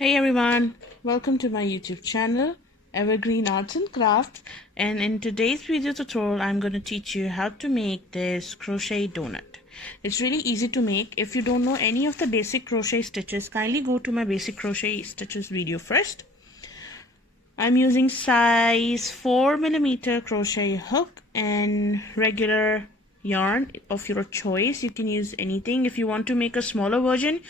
Hey everyone, welcome to my YouTube channel Evergreen Arts and Crafts, and in today's video tutorial I'm going to teach you how to make this crochet donut. It's really easy to make. If you don't know any of the basic crochet stitches, kindly go to my basic crochet stitches video first. I'm using size 4mm crochet hook and regular yarn of your choice. You can use anything. If you want to make a smaller version,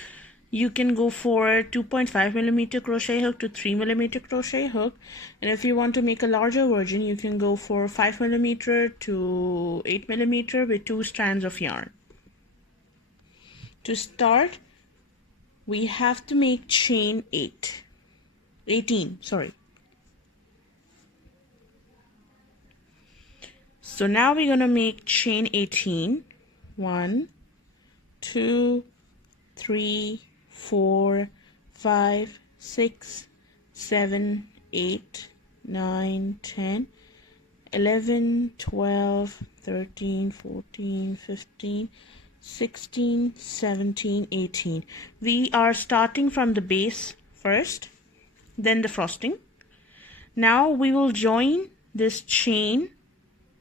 you can go for 2.5mm crochet hook to 3mm crochet hook, and if you want to make a larger version, you can go for 5mm to 8mm with 2 strands of yarn. To start, we have to make chain 18. So now we're gonna make chain 18. 1, 2, 3, 4, 5, 6, 7, 8, 9, 10, 11, 12, 13, 14, 15, 16, 17, 18. We are starting from the base first, then the frosting. Now we will join this chain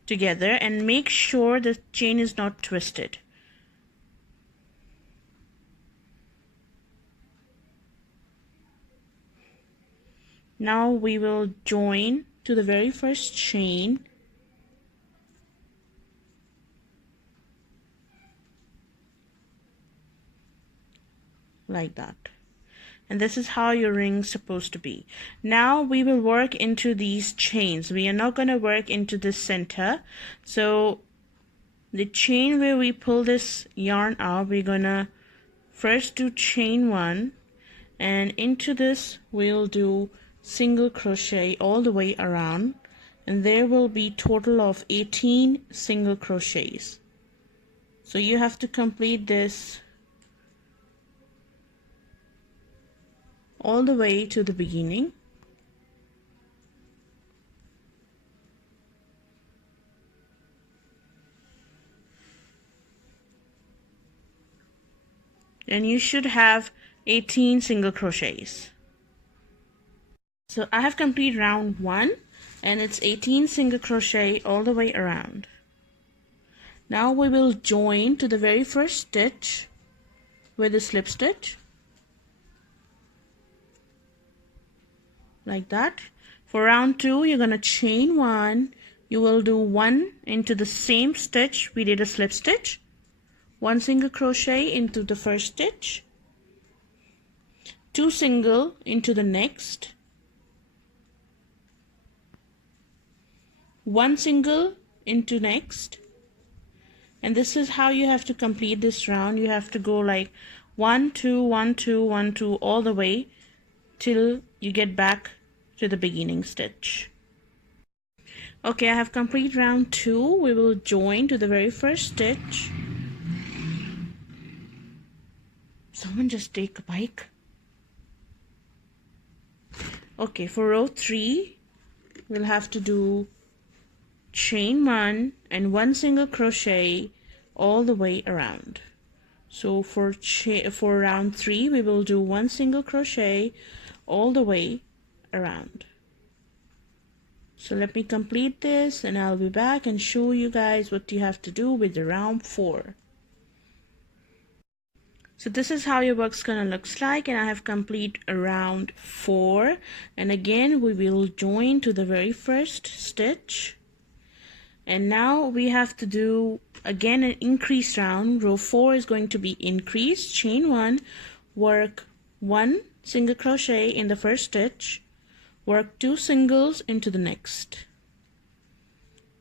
together and make sure the chain is not twisted. Now we will join to the very first chain like that, and this is how your ring is supposed to be. Now we will work into these chains. We are not going to work into the center, so the chain where we pull this yarn out, we're gonna first do chain 1, and into this we'll do single crochet all the way around, and there will be total of 18 single crochets. So you have to complete this all the way to the beginning. And you should have 18 single crochets. So I have completed round 1, and it's 18 single crochet all the way around. Now we will join to the very first stitch with a slip stitch like that. For round 2, you're going to chain 1. You will do 1 into the same stitch we did a slip stitch, 1 single crochet into the first stitch, 2 single into the next, 1 single into next, and this is how you have to complete this round. You have to go like 1 2 1 2 1 2 all the way till you get back to the beginning stitch. Okay, I have completed round 2. We will join to the very first stitch. Someone just take a bike. Okay, for row 3 we'll have to do chain 1 and 1 single crochet all the way around. So for round 3 we will do 1 single crochet all the way around. So let me complete this and I'll be back and show you guys what you have to do with the round 4. So this is how your work's gonna looks like, and I have complete round 4, and again we will join to the very first stitch. And now we have to do again an increase round. Row 4 is going to be increased. Chain 1, work 1 single crochet in the first stitch, work 2 singles into the next,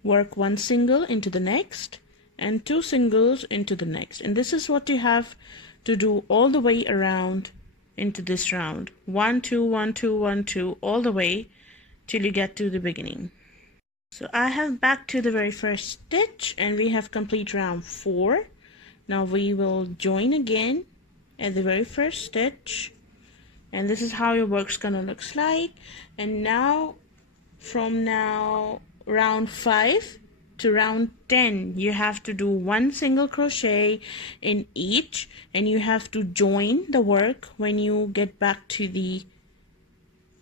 work 1 single into the next, and 2 singles into the next. And this is what you have to do all the way around into this round. 1 2 1 2 1 2 all the way till you get to the beginning. So I have back to the very first stitch, and we have complete round 4. Now we will join again at the very first stitch, and this is how your work's gonna looks like. And now from round 5 to round 10, you have to do 1 single crochet in each, and you have to join the work when you get back to the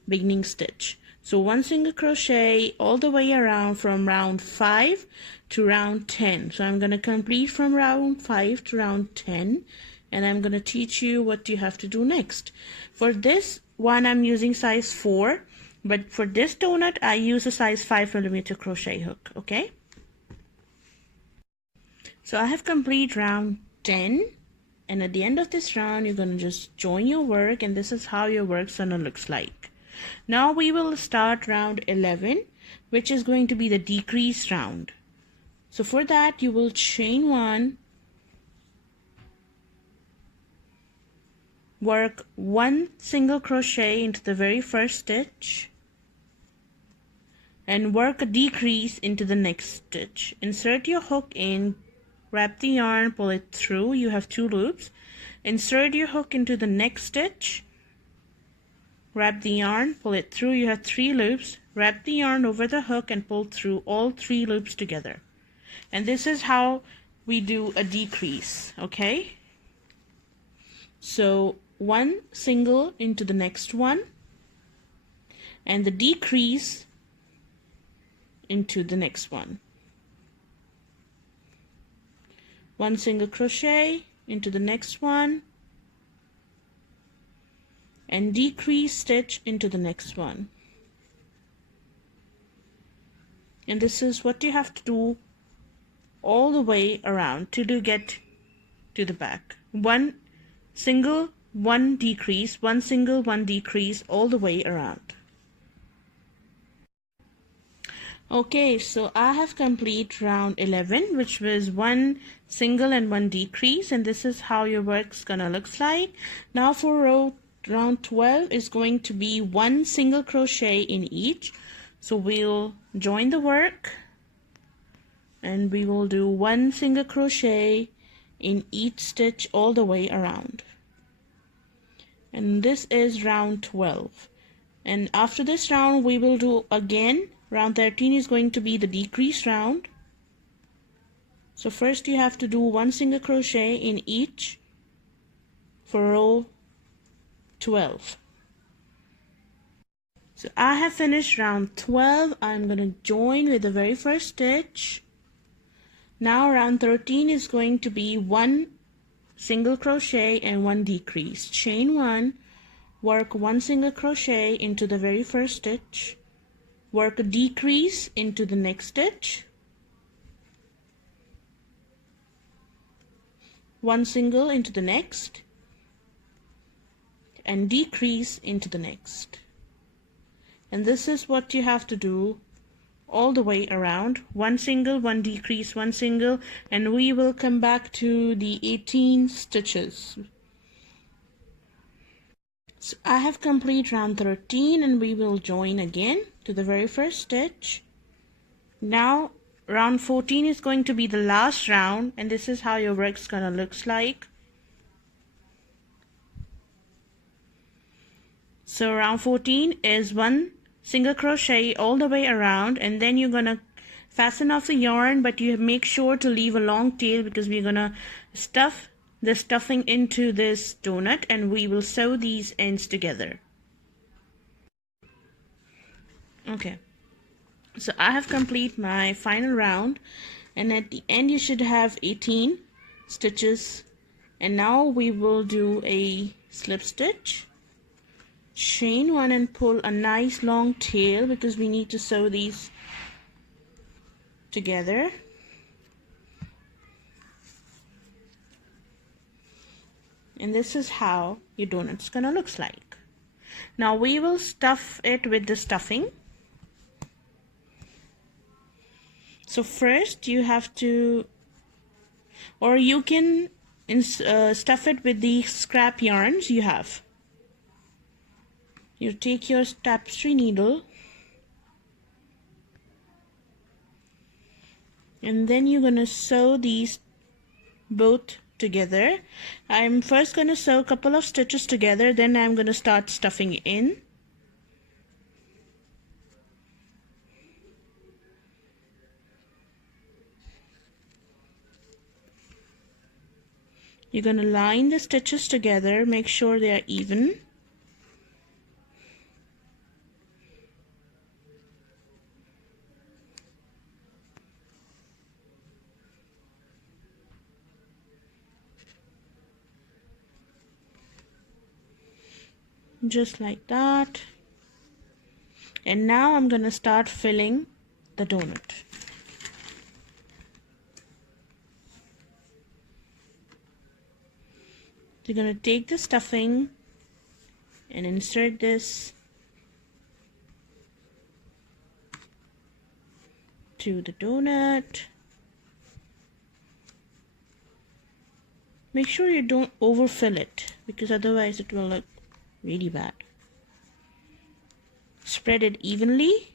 beginning stitch. So 1 single crochet all the way around from round 5 to round 10. So I'm going to complete from round 5 to round 10, and I'm going to teach you what you have to do next. For this one I'm using size 4, but for this donut I use a size 5mm crochet hook. Okay, so I have complete round 10, and at the end of this round you're going to just join your work, and this is how your work's gonna looks like. Now we will start round 11, which is going to be the decrease round. So for that you will chain 1, work 1 single crochet into the very first stitch, and work a decrease into the next stitch. Insert your hook in, wrap the yarn, pull it through. You have 2 loops. Insert your hook into the next stitch, wrap the yarn, pull it through. You have 3 loops. Wrap the yarn over the hook and pull through all 3 loops together. And this is how we do a decrease. Okay, so 1 single into the next one, and the decrease into the next one. 1 single crochet into the next one, and decrease stitch into the next one. And this is what you have to do all the way around till you get to the back. 1 single, 1 decrease, 1 single, 1 decrease, all the way around. Okay, so I have complete round 11, which was 1 single and 1 decrease, and this is how your work's gonna looks like. Now for round 12 is going to be 1 single crochet in each. So we'll join the work, and we will do 1 single crochet in each stitch all the way around. And this is round 12. And after this round we will do again. Round 13 is going to be the decrease round. So first you have to do 1 single crochet in each for row 12. So I have finished round 12. I'm going to join with the very first stitch. Now round 13 is going to be 1 single crochet and 1 decrease. Chain 1, work 1 single crochet into the very first stitch, work a decrease into the next stitch, 1 single into the next, and decrease into the next. And this is what you have to do all the way around. 1 single, 1 decrease, 1 single, and we will come back to the 18 stitches. So I have complete round 13, and we will join again to the very first stitch. Now round 14 is going to be the last round, and this is how your work's gonna looks like. So round 14 is 1 single crochet all the way around, and then you're gonna fasten off the yarn, but you make sure to leave a long tail because we're gonna stuff the stuffing into this donut, and we will sew these ends together. Okay, so I have complete my final round, and at the end you should have 18 stitches. And now we will do a slip stitch, chain 1, and pull a nice long tail because we need to sew these together. And this is how your donut's gonna looks like. Now we will stuff it with the stuffing. So first you have to, or you can stuff it with the scrap yarns you have. You take your tapestry needle, and then you're gonna sew these both together. I'm first gonna sew a couple of stitches together, then I'm gonna start stuffing in. You're gonna line the stitches together, make sure they are even. just like that. And now I'm gonna start filling the donut. You're gonna take the stuffing and insert this to the donut. Make sure you don't overfill it because otherwise it will look really bad. Spread it evenly.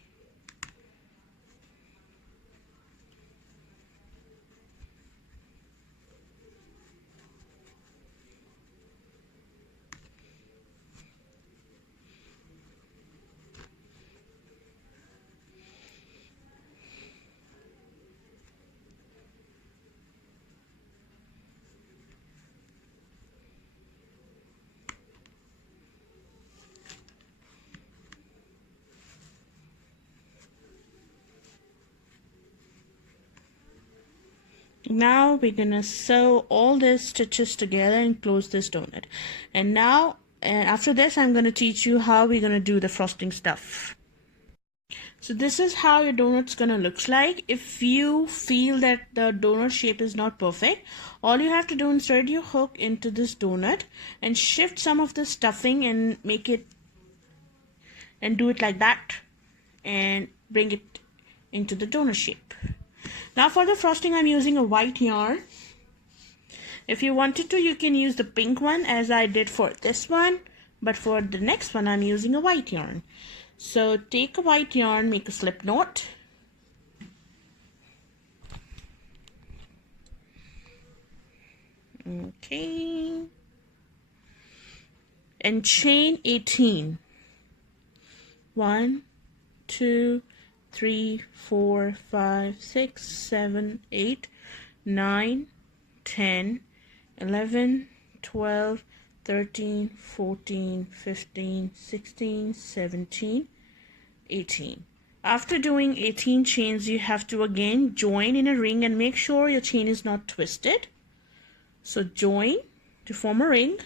Now we're gonna sew all these stitches together and close this donut. And now, after this, I'm gonna teach you how we're gonna do the frosting stuff. So this is how your donut's gonna look like. If you feel that the donut shape is not perfect, all you have to do is insert your hook into this donut and shift some of the stuffing and make it and do it like that and bring it into the donut shape. Now for the frosting, I'm using a white yarn. If you wanted to, you can use the pink one as I did for this one, but for the next one I'm using a white yarn. So take a white yarn, make a slip knot. Okay. And chain 18. 1, 2, 3, 4, 5, 6, 7, 8, 9, 10, 11, 12, 13, 14, 15, 16, 17, 18. After doing 18 chains, you have to again join in a ring and make sure your chain is not twisted. So join to form a ring.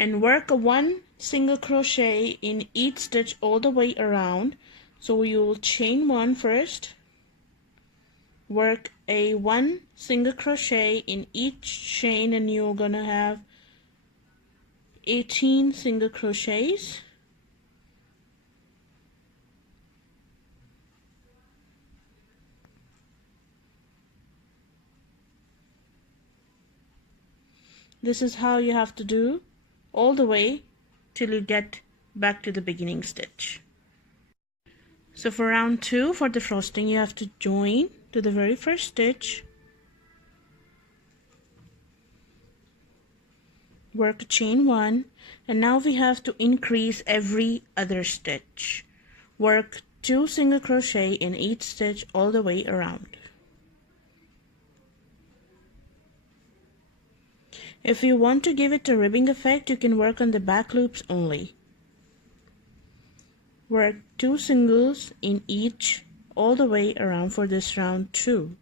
And work a 1 single crochet in each stitch all the way around. So you'll chain 1 first, work a 1 single crochet in each chain, and you're gonna have 18 single crochets. This is how you have to do all the way till you get back to the beginning stitch. So for round 2, for the frosting, you have to join to the very first stitch, work a chain 1, and now we have to increase every other stitch. Work 2 single crochet in each stitch all the way around. If you want to give it a ribbing effect, you can work on the back loops only. Work 2 singles in each all the way around for this round 2.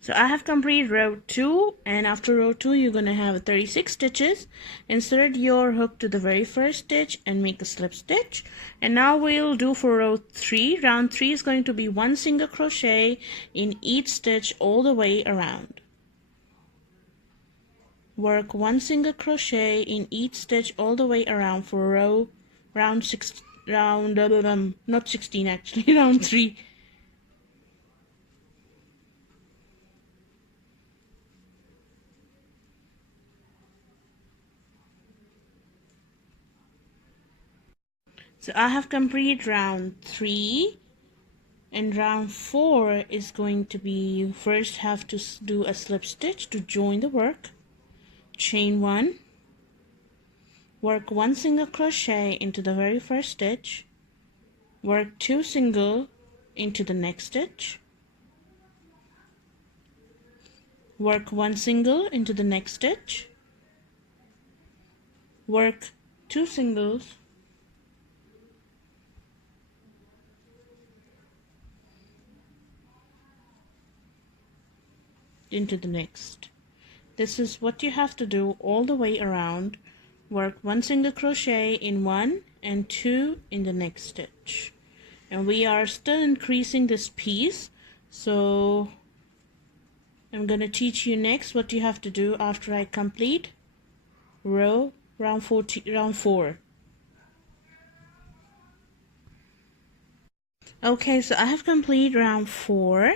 So I have completed row 2, and after row 2 you're going to have 36 stitches. Insert your hook to the very first stitch and make a slip stitch. And now we'll do for row 3. Round 3 is going to be 1 single crochet in each stitch all the way around. Work 1 single crochet in each stitch all the way around for round 16 actually, round 3. So I have completed round 3, and round 4 is going to be, you first have to do a slip stitch to join the work, chain 1, work 1 single crochet into the very first stitch, work 2 single into the next stitch, work 1 single into the next stitch, work 2 singles, into the next. This is what you have to do all the way around. Work 1 single crochet in one and 2 in the next stitch. And we are still increasing this piece, so I'm going to teach you next what you have to do after I complete round 4. Okay, so I have completed round 4.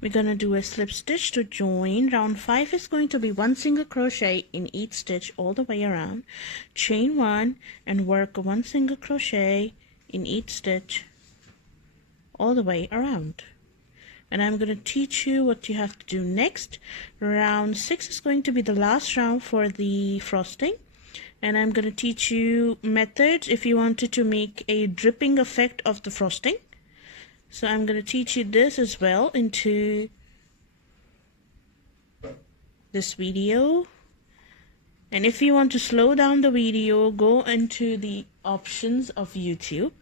We're going to do a slip stitch to join. Round 5 is going to be 1 single crochet in each stitch all the way around. Chain 1 and work 1 single crochet in each stitch all the way around. And I'm going to teach you what you have to do next. Round 6 is going to be the last round for the frosting. And I'm going to teach you methods if you wanted to make a dripping effect of the frosting. So I'm going to teach you this as well into this video. And if you want to slow down the video, go into the options of YouTube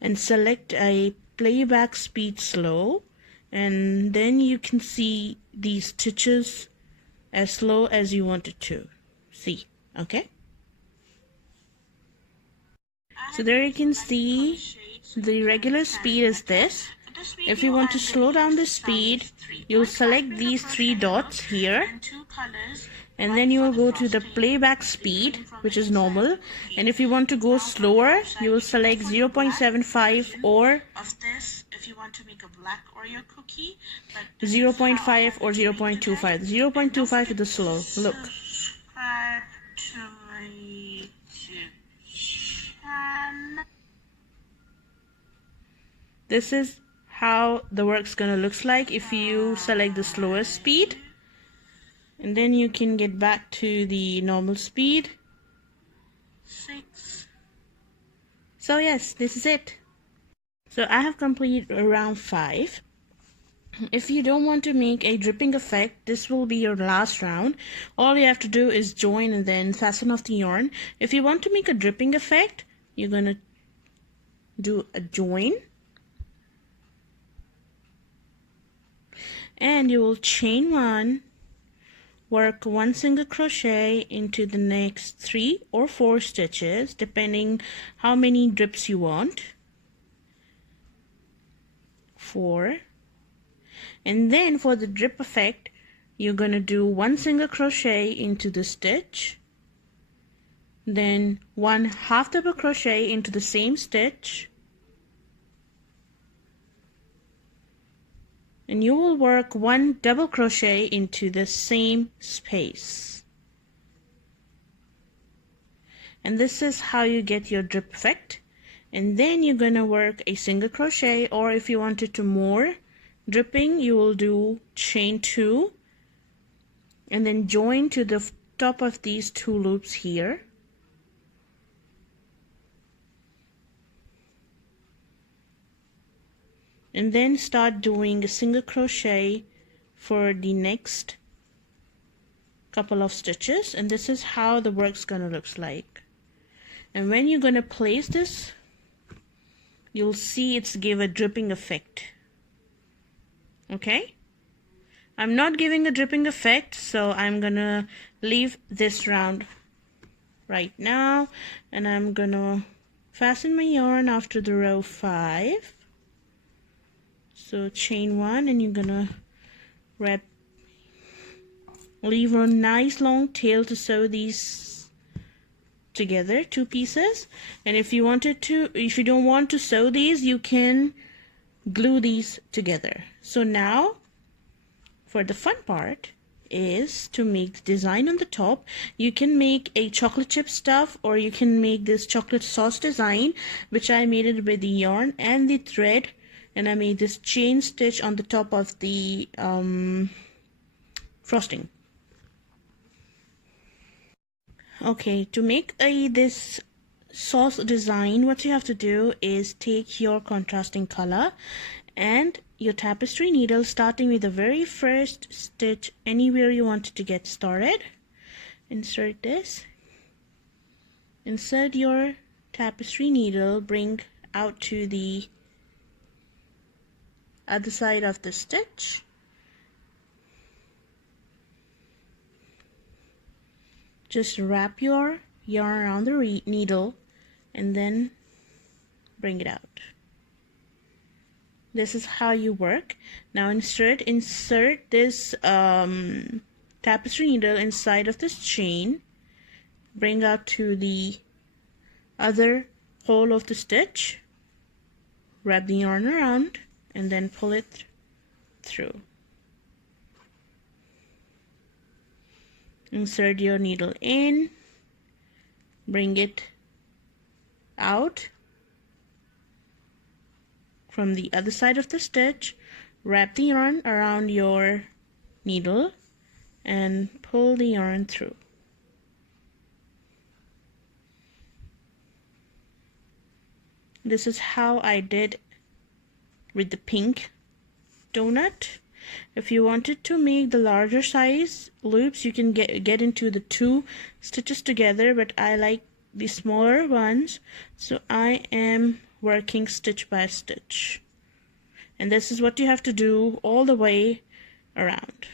and select a playback speed slow, and then you can see these stitches as slow as you want it to see. Okay, so there you can see the regular speed is this. If you want to slow down the speed, you'll select these 3 dots here, and then you will go to the playback speed, which is normal. And if you want to go slower, you will select 0.75 or if you want to make a black Oreo cookie, 0.5 or 0.25. 0.25 is the slow. Look. This is how the work's gonna looks like if you select the slowest speed, and then you can get back to the normal speed. 6. So yes, this is it. So I have completed round 5. If you don't want to make a dripping effect, this will be your last round. All you have to do is join and then fasten off the yarn. If you want to make a dripping effect, you're gonna do a join, and you will chain 1, work 1 single crochet into the next 3 or 4 stitches depending how many drips you want. 4, and then for the drip effect you're gonna do 1 single crochet into the stitch, then 1 half double crochet into the same stitch, and you will work 1 double crochet into the same space. And this is how you get your drip effect. And then you're gonna work a single crochet, or if you wanted to more dripping, you will do chain 2 and then join to the top of these 2 loops here. And then start doing a single crochet for the next couple of stitches, and this is how the work's gonna look like. And when you're gonna place this, you'll see it's give a dripping effect. Okay, I'm not giving a dripping effect, so I'm gonna leave this round right now, and I'm gonna fasten my yarn after the row 5. So chain 1, and you're gonna leave a nice long tail to sew these together, 2 pieces. And if you don't want to sew these, you can glue these together. So now for the fun part is to make the design on the top. You can make a chocolate chip stuff, or you can make this chocolate sauce design, which I made it with the yarn and the thread, and I made this chain stitch on the top of the frosting. Okay, to make this sauce design, what you have to do is take your contrasting color and your tapestry needle, starting with the very first stitch anywhere you want to get started. Insert this, insert your tapestry needle, bring out to the other side of the stitch, just wrap your yarn around the needle and then bring it out. This is how you work. Now insert this tapestry needle inside of this chain, bring out to the other hole of the stitch, wrap the yarn around, and then pull it through. Insert your needle in, bring it out from the other side of the stitch, wrap the yarn around your needle and pull the yarn through. This is how I did with the pink donut. If you wanted to make the larger size loops, you can get into the 2 stitches together, but I like the smaller ones, so I am working stitch by stitch. And this is what you have to do all the way around.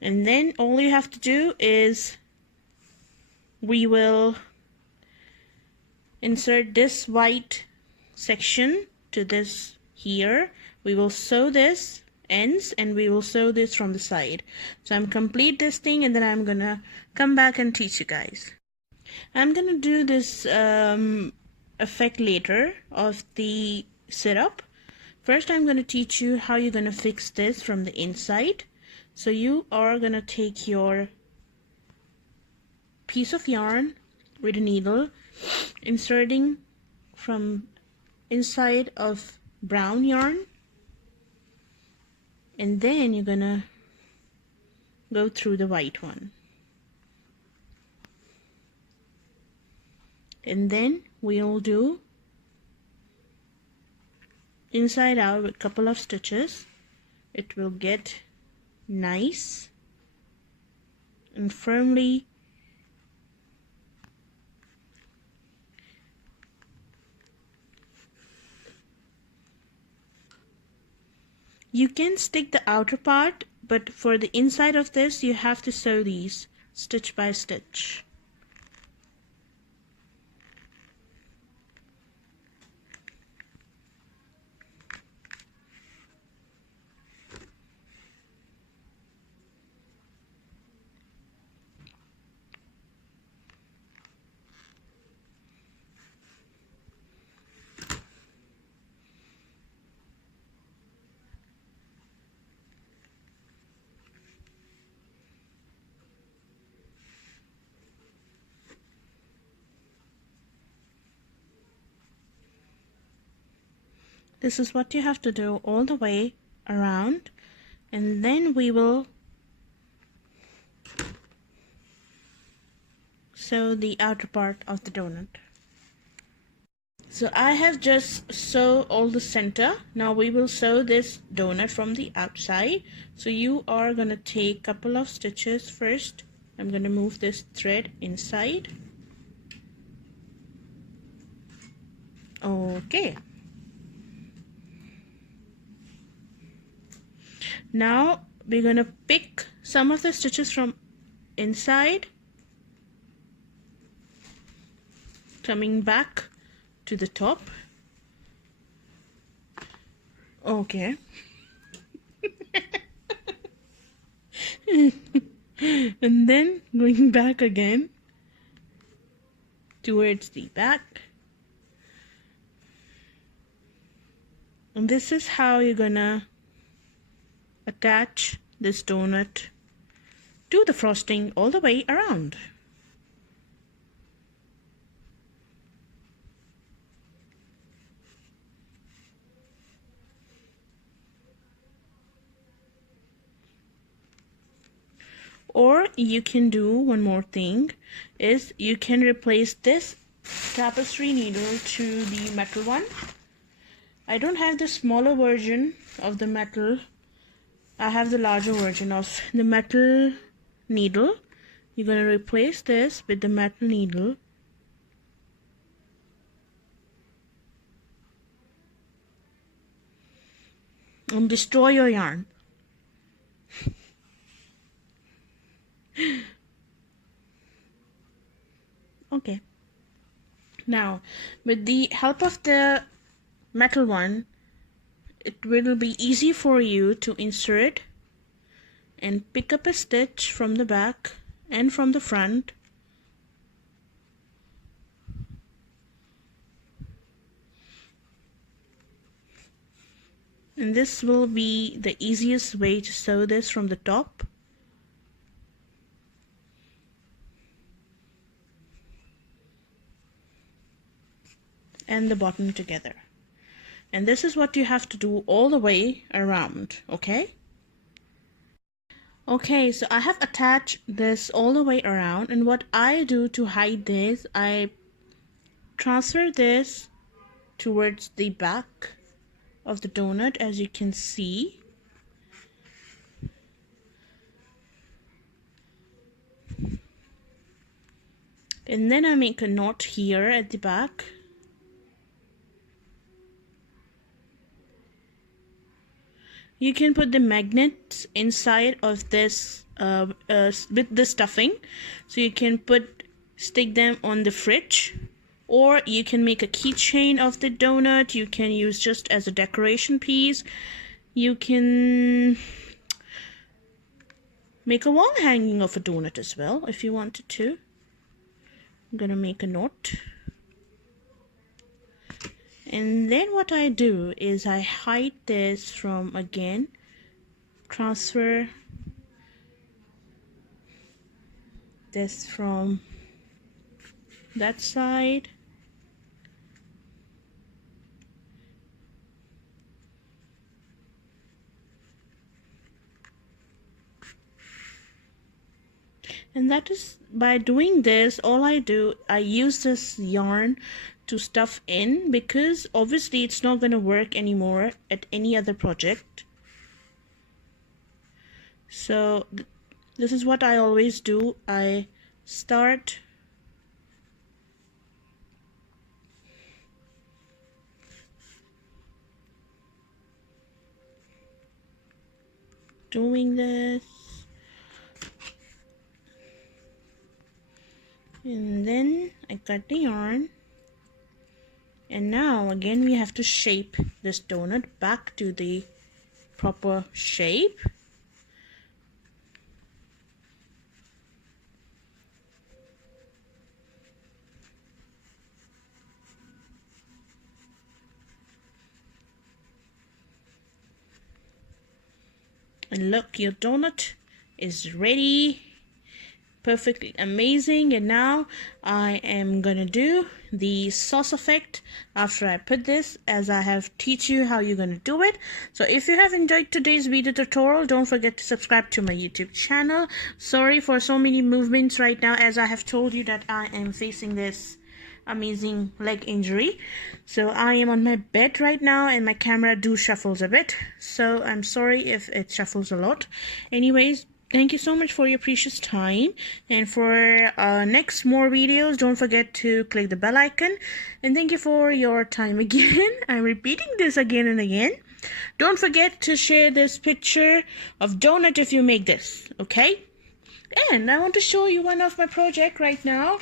And then all you have to do is we will insert this white section to this here. We will sew this ends and we will sew this from the side. So I'm complete this thing and then I'm gonna come back and teach you guys. I'm gonna do this effect later of the setup. First I'm gonna teach you how you're gonna fix this from the inside. So you are gonna take your piece of yarn with a needle, inserting from inside of brown yarn, and then you're gonna go through the white one, and then we'll do inside out with a couple of stitches. It will get nice and firmly you can stick the outer part, but for the inside of this you have to sew these stitch by stitch. This is what you have to do all the way around, and then we will sew the outer part of the donut. So I have just sewn all the center. Now we will sew this donut from the outside. So you are gonna take a couple of stitches first. I'm gonna move this thread inside. Okay. Now we're gonna pick some of the stitches from inside, coming back to the top. Okay. And then going back again towards the back. And this is how you're gonna attach this donut to the frosting all the way around. Or you can do one more thing, is you can replace this tapestry needle to the metal one. I don't have the smaller version of the metal. I have the larger version of the metal needle. You're going to replace this with the metal needle. And destroy your yarn. Okay. Now, with the help of the metal one, it will be easy for you to insert and pick up a stitch from the back and from the front. And this will be the easiest way to sew this from the top. And the bottom together. And this is what you have to do all the way around, okay? Okay, so I have attached this all the way around, and what I do to hide this, I transfer this towards the back of the donut, as you can see. And then I make a knot here at the back. You can put the magnets inside of this with the stuffing, so you can stick them on the fridge, or you can make a keychain of the donut. You can use just as a decoration piece. You can make a wall hanging of a donut as well if you wanted to. I'm gonna make a knot. And then what I do is I hide this from, again, transfer this from that side. And that is, by doing this, all I do, I use this yarn to stuff in, because obviously it's not going to work anymore at any other project. So this is what I always do. I start doing this, and then I cut the yarn. And now again we have to shape this donut back to the proper shape. And look, your donut is ready. Perfectly amazing. And now I am gonna do the sauce effect after I put this, as I have teach you how you're gonna do it. So if you have enjoyed today's video tutorial, don't forget to subscribe to my YouTube channel. Sorry for so many movements right now, as I have told you that I am facing this amazing leg injury. So I am on my bed right now and my camera shuffles a bit, so I'm sorry if it shuffles a lot. Anyways, thank you so much for your precious time, and for next more videos, don't forget to click the bell icon. And thank you for your time again. I'm repeating this again and again. Don't forget to share this picture of donut if you make this, okay? And I want to show you one of my project right now,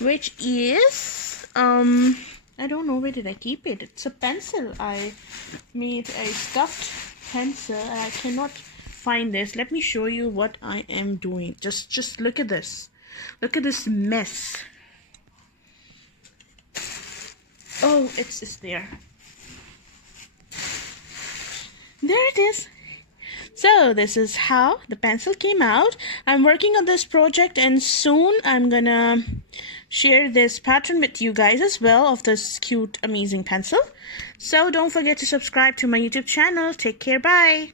which is I don't know, where did I keep it? It's a pencil. I made a stuffed pencil and I cannot find this. Let me show you what I am doing. Just look at this. Look at this mess. Oh, it's there. There it is. So this is how the pencil came out. I'm working on this project, and soon I'm gonna share this pattern with you guys as well, of this cute amazing pencil. So don't forget to subscribe to my YouTube channel. Take care. Bye.